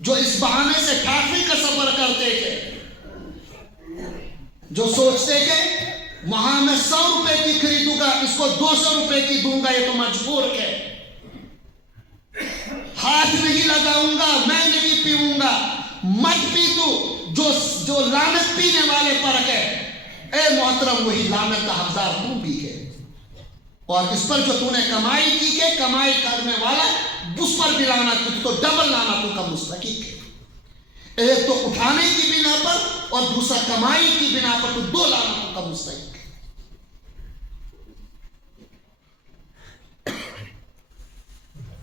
جو اس بہانے سے 88 کا سفر کرتے تھے، جو سوچتے کہ وہاں میں 100 روپے کی خریدوں گا، اس کو 200 روپے کی دوں گا، یہ تو مجبور ہے، ہاتھ نہیں لگاؤں گا، میں نہیں پیوں گا، مت پی تو، جو لعنت پینے والے پر ہے، اے محترم وہی لعنت کا حقدار تو بھی ہے، اور اس پر جو تو نے کمائی کی ہے، کمائی کرنے والا اس پر بھی لعنت کی، تو ڈبل لعنتوں کا مستحق ہے، ایک تو اٹھانے کی بنا پر اور دوسرا کمائی کی بنا پر، تو 2 لعنتوں کا مستحق ہے۔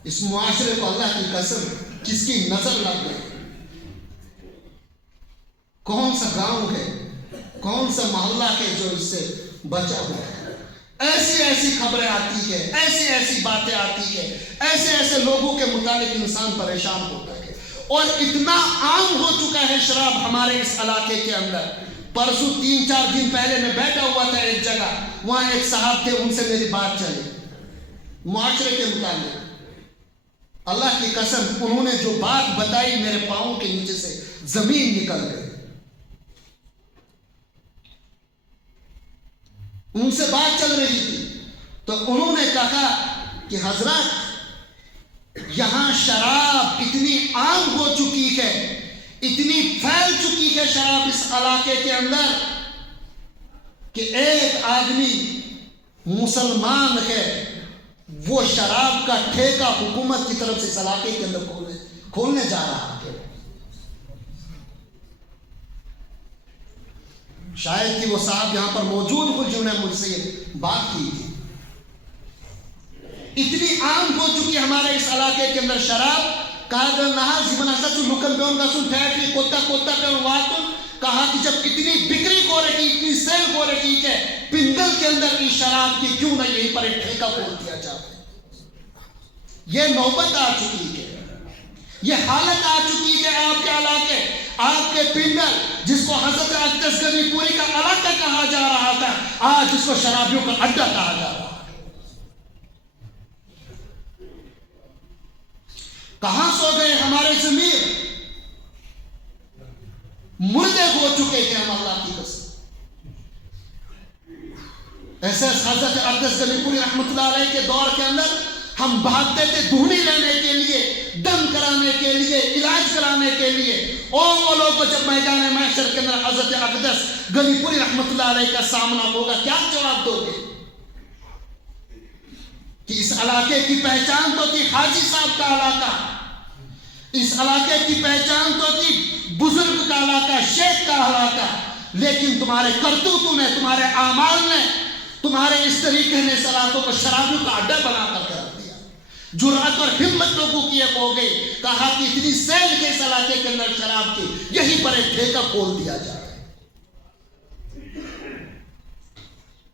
اس معاشرے کو اللہ کی قسم کس کی نظر لگ گئی، کون سا گاؤں ہے، کون سا محلہ ہے جو اس سے بچا ہوا ہے؟ ایسی ایسی خبریں آتی ہے، ایسی ایسی باتیں آتی ہے، ایسے ایسے لوگوں کے متعلق انسان پریشان ہوتا ہے، اور اتنا عام ہو چکا ہے شراب ہمارے اس علاقے کے اندر۔ پرسوں 3-4 دن پہلے میں بیٹھا ہوا تھا ایک جگہ، وہاں ایک صاحب تھے، ان سے میری بات چلی معاشرے کے متعلق، اللہ کی قسم انہوں نے جو بات بتائی میرے پاؤں کے نیچے سے زمین نکل گئی۔ ان سے بات چل رہی تھی تو انہوں نے کہا کہ حضرت یہاں شراب اتنی عام ہو چکی ہے، اتنی پھیل چکی ہے شراب اس علاقے کے اندر کہ ایک آدمی مسلمان ہے، وہ شراب کا ٹھیکہ حکومت کی طرف سے اس علاقے کے اندر کھولنے جا رہا ہے۔ شاید کہ وہ صاحب یہاں پر موجود ہو جنہوں نے مجھ سے یہ بات کی تھی۔ اتنی عام ہو چکی ہمارے اس علاقے کے اندر شراب، کہا نہا زیبن حضرت لکن پیون کا سن ٹھیٹی کوتا پیون واتن، کہا کہ جب اتنی بکری ہو رہی، اتنی سیل ہو رہی ہے پنڈل کے اندر کی شراب کی، کیوں نہ یہیں پر ایک ٹھیکہ کھول دیا جائے۔ یہ نوبت آ چکی ہے، یہ حالت آ چکی ہے آپ کے علاقے، آپ کے پنڈل جس کو حضرت اقدس گنی پوری کا علاقہ کہا جا رہا تھا، آج اس کو شرابیوں کا اڈا کہا جا رہا ہے۔ کہاں سو گئے ہمارے ضمیر؟ مردے ہو چکے ہیں ہم اللہ کی قسم۔ ایسے حضرت اقدس گنی پوری رحمت اللہ علیہ کے دور کے اندر ہم بھاگتے تھے دھونی لینے کے لیے، دم کرانے کے لیے، علاج کرانے کے لیے، اور وہ لوگ جب میدان محشر کے اندر حضرت اقدس گنی پوری رحمت اللہ علیہ کا سامنا ہوگا، کیا جواب دو گے؟ کہ اس علاقے کی پہچان تو تھی حاجی صاحب کا علاقہ، اس علاقے کی پہچان تو تھی بزرگ کا علاقہ، شیخ کا علاقہ، لیکن تمہارے کرتوتوں نے، تمہارے اعمال نے، تمہارے اس طریقے نے اس علاقوں کو شرابیوں کا اڈا بنا کر رکھ دیا۔ جرأت اور ہمت لوگوں کی ایک ہو گئی، کہا کہ اتنی سیل کے اس علاقے کے اندر شراب کی، یہیں پر ایک ٹھیکہ کھول دیا جائے۔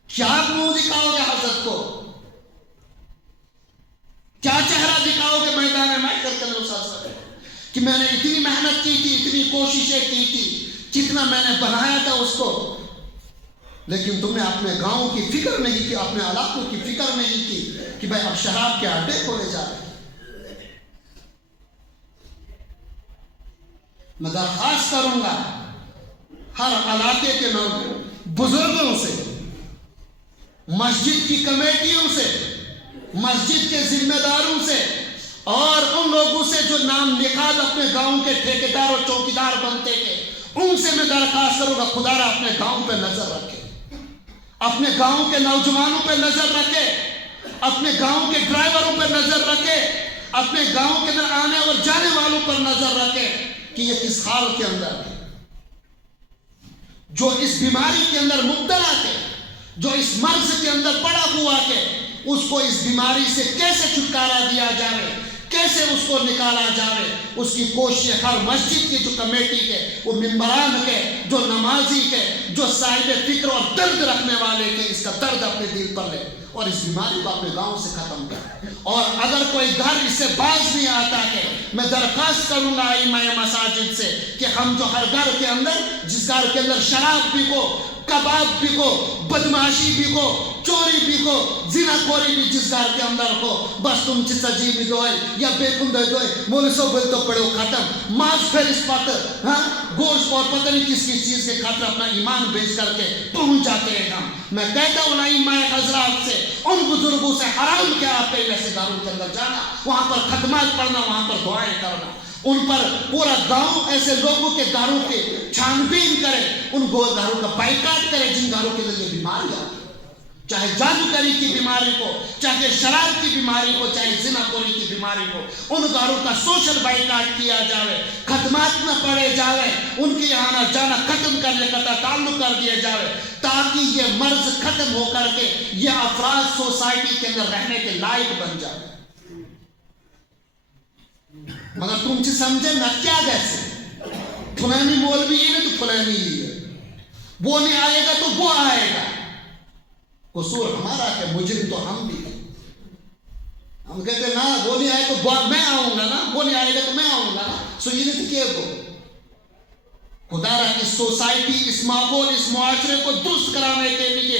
کیا منہ دکھاؤ گے حضرت کو؟ کیا چہرہ دکھاؤ گے میدان محشر کے اندر کہ میں نے اتنی محنت کی تھی، اتنی کوششیں کی تھی، کتنا میں نے بنایا تھا اس کو، لیکن تم نے اپنے گاؤں کی فکر نہیں کی، اپنے علاقوں کی فکر نہیں کی کہ بھائی اب شراب کے اڈے کھولے جا رہے ہیں۔ میں درخواست کروں گا ہر علاقے کے بزرگوں سے، مسجد کی کمیٹیوں سے، مسجد کے ذمہ داروں سے، اور ان لوگوں سے جو نام نکال اپنے گاؤں کے ٹھیکیدار اور چوکیدار بنتے تھے، ان سے میں درخواست کروں گا خدا را اپنے گاؤں پہ نظر رکھے، اپنے گاؤں کے نوجوانوں پہ نظر رکھے، اپنے گاؤں کے ڈرائیوروں پہ نظر رکھے، اپنے گاؤں کے اندر آنے اور جانے والوں پر نظر رکھے کہ یہ کس حال کے اندر ہے۔ جو اس بیماری کے اندر مبتلا ہے، جو اس مرض کے اندر پڑا ہوا ہے، اس کو اس بیماری سے کیسے چھٹکارا دیا جائے، کیسے اس کو نکالا جائے، اس کی کوشش ہر مسجد کی جو کمیٹی کے، وہ ممبران کے، جو نمازی کے، جو صاحب فکر اور درد رکھنے والے کے، اس کا درد اپنے دل پر لے اور اس بیماری کو اپنے گاؤں سے ختم کر۔ اور اگر کوئی گھر اس سے باز نہیں آتا ہے، میں درخواست کروں گا ائمہ مساجد سے کہ ہم جو ہر گھر کے اندر، جس گھر کے اندر شراب بکو، کباب بکو، بدماشی بکو، چوری بکو، زنا خوری بھی جس گھر کے اندر ہو، بس تم چیز عجیب دوئے یا بے کندے دوئے مولوی سو بل تو پڑھو ختم، ماس پھر اس پاتر گوشت اور پتہ نہیں کس کس چیز کے خاطر اپنا ایمان بیچ کر کے پہنچ جاتے ہیں ہم۔ میں کہتا ہوں ائمہ حضرات سے، ان بزرگوں سے حرام کیا آپ پہ ایسے داروں کے اندر جانا، وہاں پر ختمات پڑھنا، وہاں پر دعائیں کرنا، ان پر پورا گاؤں ایسے لوگوں کے گھروں کے چھان بین کرے، ان گھروں کا بائیکاٹ کرے جن گھروں کے لیے بیماریاں، چاہے جادوگری کی بیماری ہو، چاہے شراب کی بیماری ہو، چاہے زنا خوری کی بیماری ہو، ان گھروں کا سوشل بائیکاٹ کیا جائے، ختمات نہ پڑے جائے، ان کے آنا جانا ختم کرنے کا تعلق کر دیا جائے، تاکہ یہ مرض ختم ہو کر کے یہ افراد سوسائٹی کے اندر رہنے کے لائق بن جائے۔ مگر تم چی سمجھے نہ کیا گیسے فلانی مولوی ہی نہیں تو فلانی ہی ہے، وہ نہیں آئے گا تو وہ آئے گا، قصور ہمارا کہ مجرم تو ہم بھی ہیں۔ ہم کہتے ہیں نا وہ نہیں آئے تو میں آؤں گا نا، وہ نہیں آئے گا تو میں آؤں گا نا، سو یہ نہیں کیا وہ خدا رہا اس سوسائٹی، اس ماحول، اس معاشرے کو درست کرانے کے لیے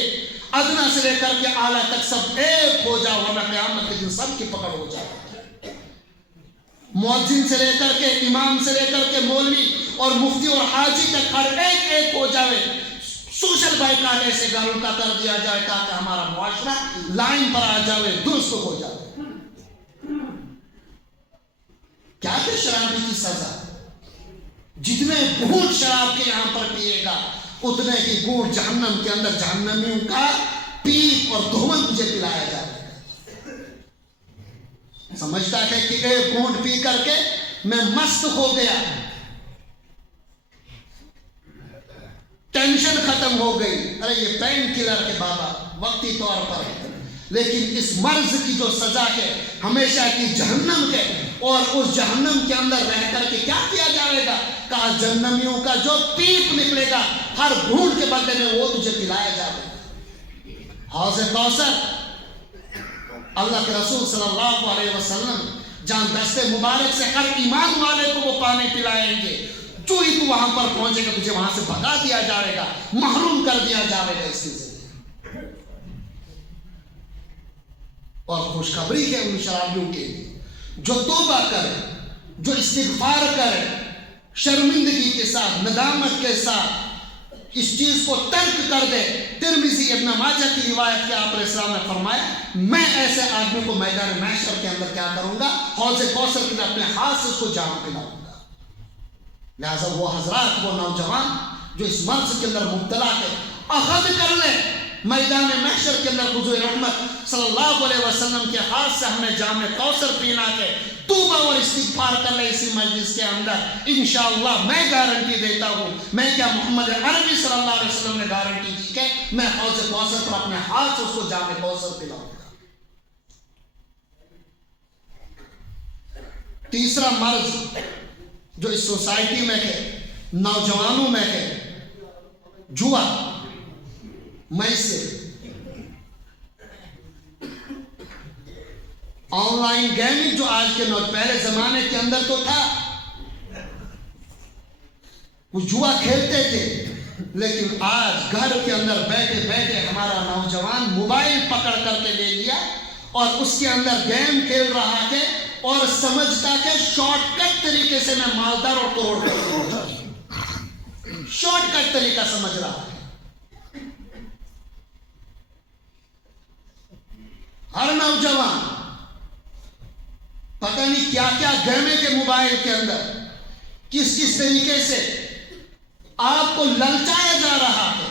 ادنا سے لے کر کے اعلیٰ تک سب ایک ہو جاؤ، ورنہ قیامت کے دن سب کی پکڑ ہو جائے، مؤذن سے لے کر کے امام سے لے کر کے مولوی اور مفتی اور حاجی تک ہر ایک ہو جائے، سوشل بائیکاٹ ایسے گھروں کا کر دیا جائے تاکہ ہمارا معاشرہ لائن پر آ جائے، درست ہو جائے۔ کیا کہ شرابی کی سزا، جتنے گھونٹ شراب کے یہاں پر پیے گا اتنے ہی گھونٹ جہنم کے اندر جہنمیوں کا پیپ اور دھون تجھے پلایا جائے۔ سمجھتا ہے کہ ایک گھونٹ پی کر کے میں مست ہو گیا، ٹینشن ختم ہو گئی، ارے یہ پین کلر کے بابا وقتی طور پر ہے، لیکن اس مرض کی جو سزا ہے ہمیشہ کی جہنم ہے، اور اس جہنم کے اندر رہ کر کے کیا کیا جائے گا، کہا جہنمیوں کا جو پیپ نکلے گا ہر گھونٹ کے بدلے میں وہ تجھے پلایا جائے گا۔ حوض کوثر اللہ کے رسول صلی اللہ علیہ وسلم جہاں دست مبارک سے ہر ایمان والے کو وہ پانی پلائیں گے، جو ہی تو وہاں پر پہنچے گا تجھے وہاں سے بھگا دیا جائے گا، محروم کر دیا جائے گا اس چیز سے۔ اور خوشخبری ہے ان شرابیوں کے لیے جو توبہ کرے، جو استغفار کرے، شرمندگی کے ساتھ، ندامت کے ساتھ اس چیز کو ترک کر دے۔ ترمذی ابن ماجہ کی روایت کے آپ علیہ السلام نے فرمایا میں ایسے آدمی کو میدان محشر کے اندر کیا کروں گا، حوض کوثر کے اپنے ہاتھ سے اس کو جام پلاؤں گا۔ لہذا وہ حضرات، وہ نوجوان جو اس مرض کے اندر مبتلا ہے، اخذ کر لیں میدان محشر کے اندر حضور رحمت صلی اللہ علیہ وسلم کے ہاتھ سے ہمیں جام کوثر پینا ہے، توبہ اور استغفار کر لے اسی مجلس کے اندر، انشاءاللہ میں گارنٹی دیتا ہوں، میں کیا محمد عربی صلی اللہ علیہ وسلم نے گارنٹی دی کہ میں حوض کوثر پر اپنے ہاتھ سے اس کو جام کوثر پلاؤں گا۔ تیسرا مرض جو اس سوسائٹی میں ہے، نوجوانوں میں ہے، جوا، میسر، آن لائن گیمنگ، جو آج کے پہلے زمانے کے اندر تو تھا، وہ جوا کھیلتے تھے، لیکن آج گھر کے اندر بیٹھے بیٹھے ہمارا نوجوان موبائل پکڑ کر کے لے لیا اور اس کے اندر گیم کھیل رہا ہے اور سمجھتا کہ شارٹ کٹ طریقے سے میں مالدار اور کروڑپتی ہو جاؤں، شارٹ کٹ طریقہ سمجھ رہا ہے۔ ہر نوجوان پتہ نہیں کیا کیا گیمیں کے موبائل کے اندر کس کس طریقے سے آپ کو للچایا جا رہا ہے۔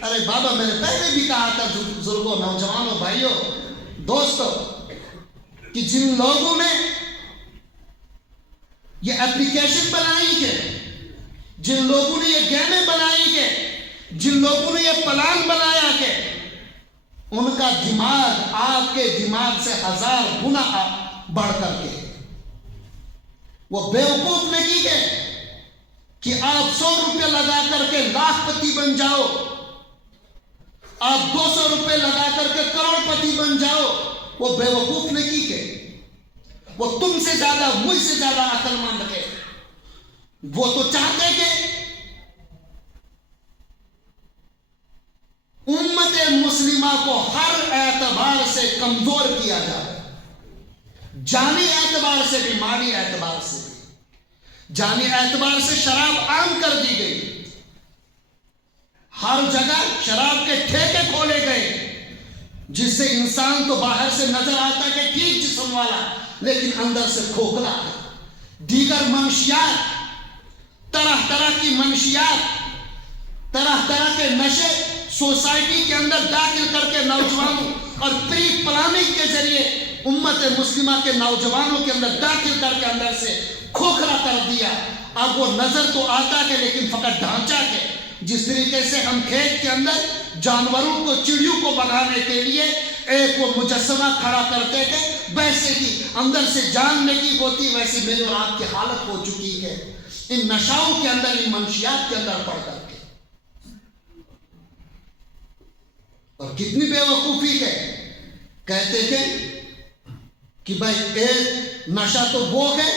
ارے بابا میں نے پہلے بھی کہا تھا بزرگوں، نوجوانوں، بھائیوں، دوستوں، کہ جن لوگوں نے یہ اپلیکیشن بنائی ہے، جن لوگوں نے یہ گیمیں بنائی کہ جن لوگوں نے یہ پلان بنایا کہ ان کا دماغ آپ کے دماغ سے 1000 گنا بڑھ کر کے، وہ بیوقوف نہیں کہ آپ 100 روپے لگا کر کے لاکھ پتی بن جاؤ، آپ 200 روپے لگا کر کے کروڑ پتی بن جاؤ۔ وہ بیوقوف نہیں کہ وہ تم سے زیادہ مجھ سے زیادہ عقل مند ہے۔ وہ تو چاہتے کہ امت مسلمہ کو ہر اعتبار سے کمزور کیا جائے، جانی اعتبار سے بھی، مالی اعتبار سے بھی۔ جانی اعتبار سے شراب عام کر دی گئی، ہر جگہ شراب کے ٹھیکے کھولے گئے، جس سے انسان تو باہر سے نظر آتا کہ ٹھیک جسم والا لیکن اندر سے کھوکھلا ہے۔ دیگر منشیات، طرح طرح کی منشیات، طرح طرح کے نشے سوسائٹی کے اندر داخل کر کے نوجوانوں اور پری پلاننگ کے ذریعے امت مسلمہ کے نوجوانوں کے اندر داخل کر کے اندر سے کھوکھلا کر دیا۔ اب وہ نظر تو آتا ہے لیکن فقط ڈھانچہ ہے۔ جس طریقے سے ہم کھیت کے اندر جانوروں کو، چڑیوں کو بھگانے کے لیے ایک وہ مجسمہ کھڑا کرتے تھے، ویسے ہی اندر سے جان نہیں ہوتی، ویسی میری اور آپ کی حالت ہو چکی ہے ان نشاؤں کے اندر، ان منشیات کے اندر پڑ کر کے۔ اور کتنی بے وقوفی ہے، کہتے تھے کہ بھائی ایک نشہ تو وہ ہے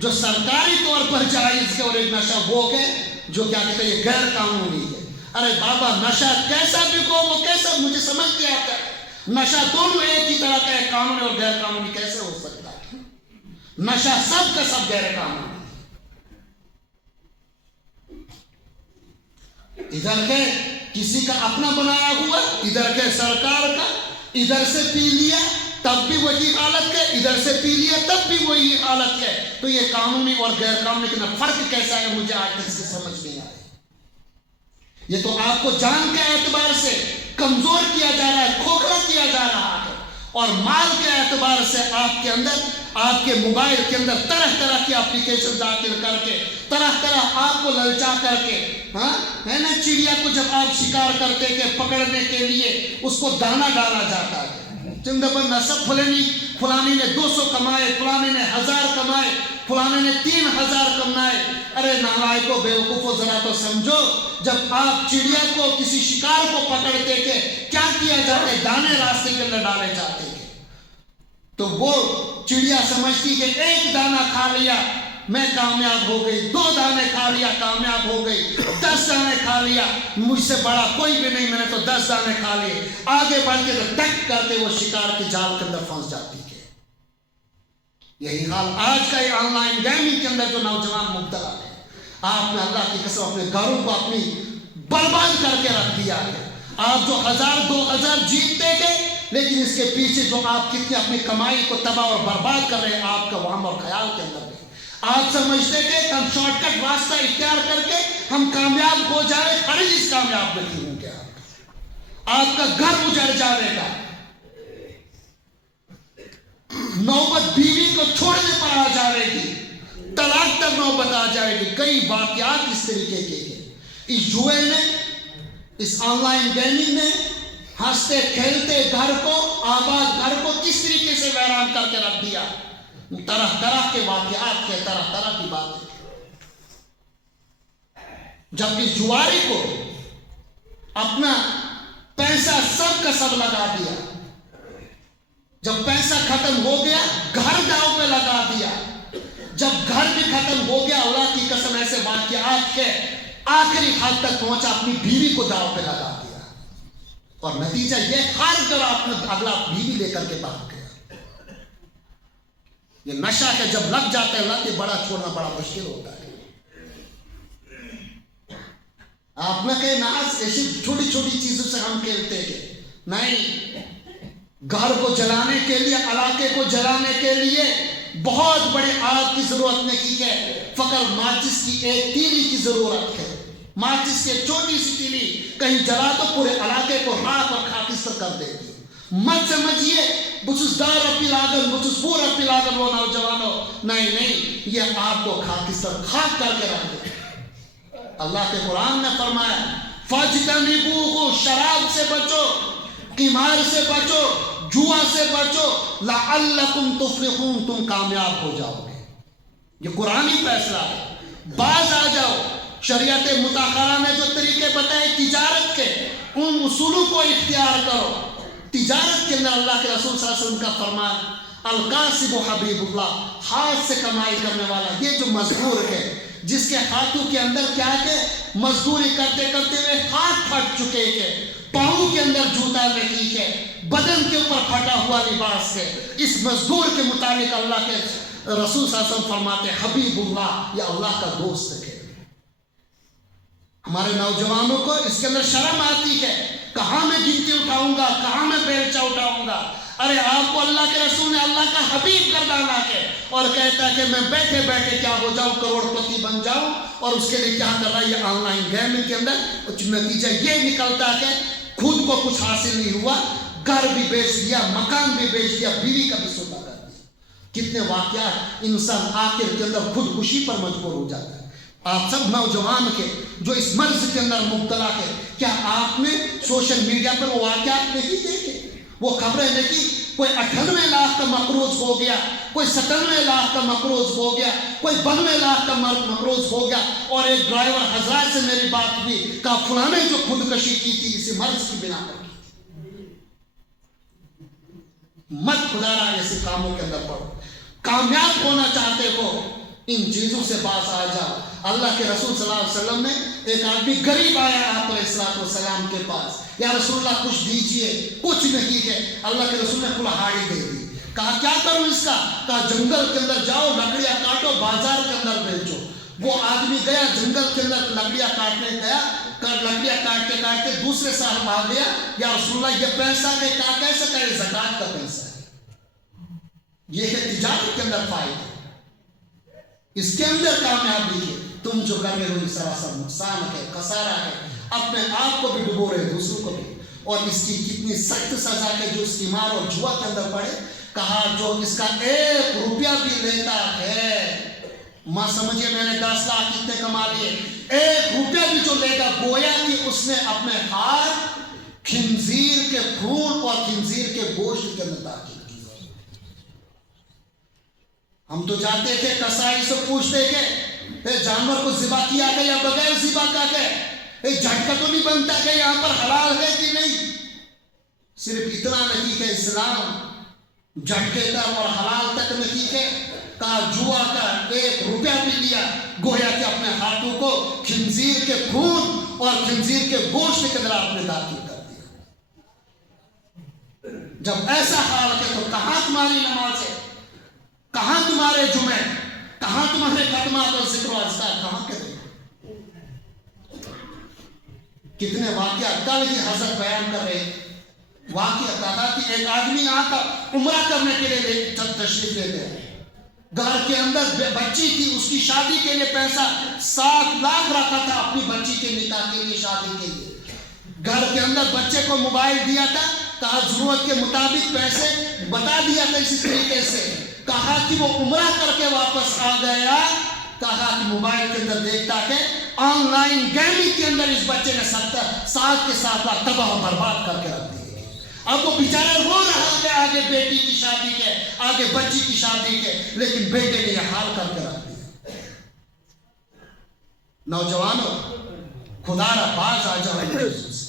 جو سرکاری طور پر جائز ہے، اور ایک نشہ وہ ہے جو کیا کہتے ہیں یہ غیر قانونی ہے۔ ارے بابا نشہ کیسا بھی کو، وہ کیسا، مجھے سمجھ کے آتا ہے نشہ دونوں ایک ہی طرح کا ہے، قانونی اور غیر قانونی کیسے ہو سکتا ہے؟ نشہ سب کا سب غیر قانونی ہے۔ ادھر ہے کسی کا اپنا بنایا ہوا، ادھر ہے سرکار کا، ادھر سے پی لیا تب بھی وہی حالت ہے، ادھر سے پی لیا تب بھی وہی حالت ہے۔ تو یہ قانونی اور غیر قانونی کے اندر فرق کیسا ہے، مجھے آج تک اس سے سمجھ نہیں آیا۔ یہ تو آپ کو جان کے اعتبار سے کمزور کیا جا رہا ہے، کھوکھلا کیا جا رہا ہے، اور مال کے اعتبار سے آپ کے اندر، آپ کے موبائل کے اندر طرح طرح کی اپلیکیشن داخل کر کے، طرح طرح آپ کو للچا کر کے، ہاں ہے نا، چڑیا کو جب آپ شکار کرتے کہ پکڑنے کے لیے اس کو دانا ڈالا جاتا ہے، چندبر نصب فلانی نے 200 کمائے، فلانے نے 1000 کمائے، فلانے نے 3000 کمائے۔ ارے نالائکو، بیوقوفو، ذرا تو سمجھو، جب آپ چڑیا کو، کسی شکار کو پکڑتے کہ کیا کیا جاتے، دانے راستے کے اندر ڈالے جاتے کہ تو وہ چڑیا سمجھتی کہ ایک دانہ کھا لیا میں کامیاب ہو گئی، 2 دانے کھا لیا کامیاب ہو گئی، 10 دانے کھا لیا مجھ سے بڑا کوئی بھی نہیں، میں نے تو 10 دانے کھا لیے۔ آگے بڑھ کے تو ٹک کرتے وہ شکار کے جال کے اندر پھنس جاتی ہے۔ یہی حال آج کا یہ آن لائن گیمنگ کے اندر جو نوجوان مبتلا ہے، آپ نے اللہ کی قسم اپنے گھروں کو اپنی برباد کر کے رکھ دیا ہے۔ آپ جو 1000 2000 جیتتے گئے، لیکن اس کے پیچھے جو آپ کتنی اپنی کمائی کو تباہ اور برباد کر رہے ہیں آپ کا وہم اور خیال کے اندر ہے۔ آپ سمجھتے کہ ہم شارٹ کٹ راستہ اختیار کر کے ہم کامیاب ہو جائے، ہرگز کامیاب نہیں ہوں گے۔ آپ کا گھر اجڑ جائے گا، نوبت بیوی کو چھوڑنے پر آ جائے گی، طلاق تک نوبت آ جائے گی۔ کئی واقعات اس طریقے کے ہیں۔ اس جوئے نے، اس آن لائن گیمنگ نے ہنستے کھیلتے گھر کو، آباد گھر کو کس طریقے سے ویران کر کے رکھ دیا۔ طرح طرح کے واقعات کے، طرح طرح کی باتیں۔ جب اس جواری کو اپنا پیسہ سب کا سب لگا دیا، جب پیسہ ختم ہو گیا گھر داؤ پہ لگا دیا، جب گھر بھی ختم ہو گیا، اللہ کی قسم ایسے واقعات کے آخری حد تک پہنچا، اپنی بیوی کو داؤ پہ لگا دیا، اور نتیجہ یہ ہار کر آپ نے اگلا بیوی لے کر کے بھاگ گیا۔ یہ نشہ ہے، جب لگ جاتا ہے اللہ کے بڑا چھوڑنا بڑا مشکل ہوتا ہے۔ آپ نہ کہیں ناز ایسی چھوٹی چھوٹی چیزوں سے ہم کھیلتے ہیں، نہیں، گھر کو جلانے کے لیے، علاقے کو جلانے کے لیے بہت بڑے آگ کی ضرورت نہیں ہے، فقط ماچس کی ایک تیلی کی ضرورت ہے۔ ماچس کی چھوٹی سی تیلی کہیں جلا تو پورے علاقے کو راکھ اور خاکستر کر دیتی۔ مت سمجھیے بچس دار اپی لاگن، بچس پور اپی لاگن وہ نوجوانوں، نہیں نہیں، یہ آپ کو خاکستر خاک کر کے رکھ دے۔ اللہ کے قرآن نے فرمایا فاجتنبوہ، شراب سے بچو، قمار سے بچو، جوا سے بچو، لعلکم تفلحون، تم کامیاب ہو جاؤ گے۔ یہ قرآنی فیصلہ ہے۔ باز آ جاؤ، شریعت مطہرہ نے جو طریقے بتائے تجارت کے، ان اصولوں کو اختیار کرو۔ تجارت کے اندر اللہ کے رسول صلی اللہ علیہ وسلم کا فرمان القاسب حبیب اللہ، ہاتھ سے کمائی کرنے والا، یہ جو مزدور ہے جس کے ہاتھوں کے اندر کیا ہے، مزدوری کرتے کرتے ہوئے ہاتھ پھٹ چکے ہیں، پاؤں کے اندر جوتا نہیں ہے، بدن کے اوپر پھٹا ہوا لباس ہے، اس مزدور کے متعلق اللہ کے رسول صلی اللہ علیہ وسلم فرماتے حبیب اللہ، یہ اللہ کا دوست ہے۔ ہمارے نوجوانوں کو اس کے اندر شرم آتی ہے، کہاں میں گنتی اٹھاؤں گا، کہاں میں بیلچہ اٹھاؤں گا۔ ارے آپ کو اللہ کے رسول نے اللہ کا حبیب کر ڈالا ہے اور کہتا ہے کہ میں بیٹھے بیٹھے کیا ہو جاؤں، کروڑ پتی بن جاؤں، اور اس کے لیے کیا کر رہا ہے، یہ آن لائن گیمنگ کے اندر نتیجہ یہ نکلتا ہے کہ خود کو کچھ حاصل نہیں ہوا، گھر بھی بیچ دیا، مکان بھی بیچ دیا، بیوی کا بھی سودا کر دیا۔ کتنے واقعات انسان آخر کے اندر خودکشی پر مجبور ہو جاتا ہے۔ آپ سب نوجوان کے جو اس مرض کے اندر مبتلا ہے، کیا آپ نے سوشل میڈیا پر وہ واقعات نہیں دیکھے، وہ خبریں دیکھی؟ کوئی 98 لاکھ کا مقروض ہو گیا، کوئی 97 لاکھ کا مقروض ہو گیا، کوئی 92 لاکھ کا مقروض ہو گیا، اور ایک ڈرائیور حضرات سے میری بات ہوئی، کہا فلاں نے جو خودکشی کی تھی اسی مرض کی بنا پر کی تھی۔ مت خدا را ایسے کاموں کے اندر پڑو۔ کامیاب ہونا چاہتے ہو، ان چیزوں سے باز آ جاؤ۔ اللہ کے رسول صلی اللہ علیہ وسلم نے، ایک آدمی غریب آیا آپ علیہ السلام کے پاس، یا رسول اللہ کچھ دیجئے، کچھ نہیں ہے۔ اللہ کے رسول نے کلہاڑی دے دی۔ کہا کیا کروں اس کا؟ کہا جنگل کے اندر جاؤ، لکڑیاں کاٹو، بازار کے اندر بیچو۔ وہ آدمی گیا جنگل کے اندر لکڑیاں کاٹنے گیا، لکڑیاں کاٹتے کاٹتے دوسرے سال آ گیا، یا رسول اللہ یہ پیسہ ہے؟ کہا کیسے؟ کہا یہ زکوٰۃ کا پیسہ ہے۔ یہ ہے تجارت کے اندر فائدہ، اس کے اندر کامیابی ہے۔ تم جو کر رہے ہو یہ سراسر نقصان ہے، خسارہ ہے، اپنے آپ کو بھی ڈبو رہے، دوسروں کو بھی۔ اور اس کی کتنی سخت سزا ہے جو اس قمار اور جوا کے اندر پڑے۔ کہا جو اس کا 1 روپیہ بھی لیتا ہے، ماں سمجھے میں نے 10 لاکھ کتنے کما لیے، 1 روپیہ بھی جو لے گا، گویا کہ اس نے اپنے ہاتھ خنزیر کے خون اور خنزیر کے گوشت کے اندر داخل کیا۔ ہم تو جاتے تھے کسائی سے پوچھتے کہ جانور کو ذبح کیا گیا یا بغیر ذبح کا گیا، جھٹکا تو نہیں بنتا کہ یہاں پر حلال ہے کہ نہیں؟ صرف اتنا نہیں کہ اسلام جھٹکے کا اور حلال تک نہیں ہے، کہا جوا کا 1 روپیہ بھی لیا، گویا کہ اپنے ہاتھوں کو خنزیر کے خون اور خنزیر کے گوشت کے اندر آپ نے داخل کر دیا۔ جب ایسا حال ہے تو کہاں تمہاری نماز ہے، کہاں تمہارے جمعے، کہاں تمہارے خدمات اور ذکر و اذکار، کہاں کے؟ کتنے واقعات کل ہی حضرت بیان کر رہے، واقعہ کہا کہ ایک آدمی آتا عمرہ کرنے کے لیے تشریف لیتے ہیں، گھر کے اندر بچی تھی، اس کی شادی کے لیے پیسہ 7 لاکھ رکھا تھا اپنی بچی کے نکاح کے لیے، شادی کے لیے۔ گھر کے اندر بچے کو موبائل دیا تھا، کہا ضرورت کے مطابق پیسے بتا دیا تھا اسی طریقے سے۔ کہا کہ وہ عمرہ کر کے واپس آ گیا، کہا کہ موبائل کے اندر دیکھتا کہ آن لائن گیمنگ کے اندر اس بچے نے 7 کے 7 لاکھ تباہ و برباد کر کے رکھ دیے۔ اب وہ بیچارہ رو رہا ہے آگے بیٹی کی شادی کے، آگے بچی کی شادی کے، لیکن بیٹے نے یہ حال کر کے رکھ دیا۔ نوجوانوں خدا را باز آ جاؤ ان چیزوں سے۔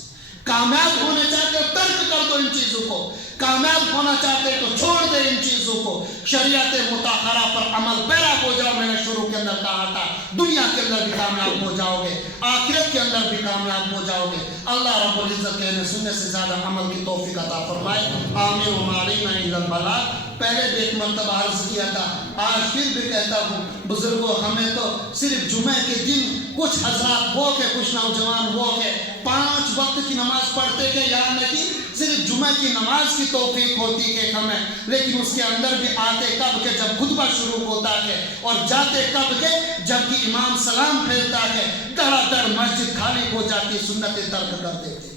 کامیاب ہونے چاہتے ہو ترک کر دو ان چیزوں کو، کامیاب ہونا چاہتے تو چھوڑ دے ان چیزوں کو، شریعت مطہرہ پر عمل پیرا ہو جاؤ۔ میں نے شروع کے اندر کہا تھا دنیا کے اندر بھی کامیاب ہو جاؤ گے، آخرت کے اندر بھی کامیاب ہو جاؤ گے۔ اللہ رب العزت کہنے سننے سے زیادہ عمل کی توفیق عطا فرمائے۔ آمین وما علینا الا البلاغ۔ پہلے بھی ایک مرتبہ عرض کیا تھا، آج پھر بھی کہتا ہوں، بزرگوں ہمیں تو صرف جمعے کے دن کچھ حضرات ہو کے، کچھ نوجوان ہو کے 5 وقت کی نماز پڑھتے کہ یا نہیں، صرف جمعہ کی نماز کی توفیق ہوتی ہے ہمیں، لیکن اس کے اندر بھی آتے کب کہ جب خطبہ شروع ہوتا ہے، اور جاتے کب کہ جب کہ امام سلام پھیرتا ہے، دڑا دڑ مسجد خالی ہو جاتی، سنتیں ترک کر دیتے۔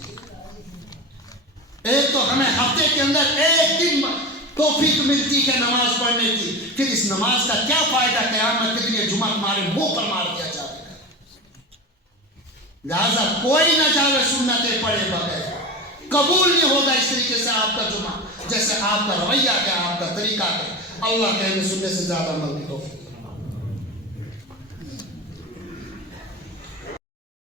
ایک تو ہمیں ہفتے کے اندر 1 دن توفیق ملتی ہے نماز پڑھنے کی، پھر اس نماز کا کیا فائدہ قیامت کے دن یہ جمعہ ہمارے منہ پر مار دیا جائے گا۔ لہذا کوئی نہ جاوے سنتیں پڑھے بغیر، قبول نہیں ہوگا اس طریقے سے آپ کا جمعہ جیسے آپ کا رویہ کیا، آپ کا طریقہ کیا۔ اللہ کے ہمیں سننے سے زیادہ عمل کی توفیق۔